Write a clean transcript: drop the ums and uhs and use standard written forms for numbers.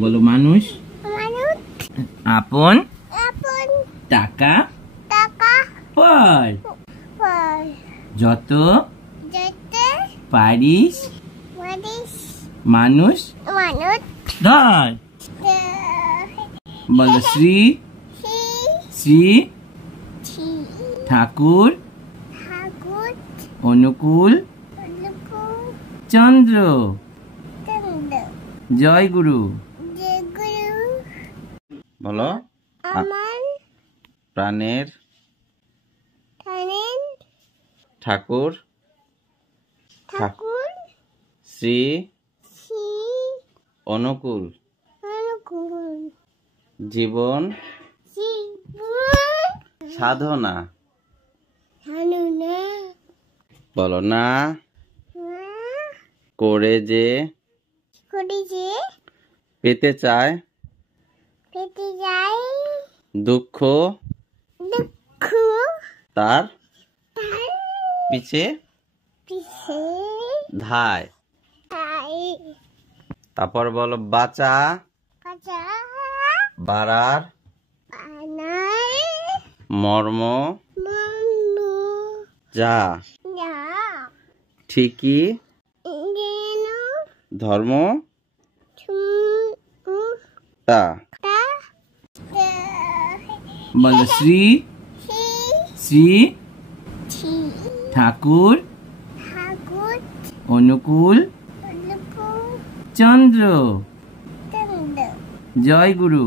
বলো মানুষ মানুষ আপন আপন টাকা টাকা পায় পায় যত যেতে পারিস পারিস মানুষ মানুষ ধর বলো শ্রী শ্রী ঠাকুর ঠাকুর অনুকূল চন্দ্র জয় গুরু বলো আমার প্রাণের ঠাকুর ঠাকুর শ্রী অনুকূল জীবন সাধনা বলো না করে যে পেতে চায় দুঃখ তার পিছে ধায় তারপর বলো বাঁচা বাড়ার মর্ম যা ঠিকই ধর্ম তা বলো শ্রী শ্রী ঠাকুর অনুকূল চন্দ্র জয় গুরু।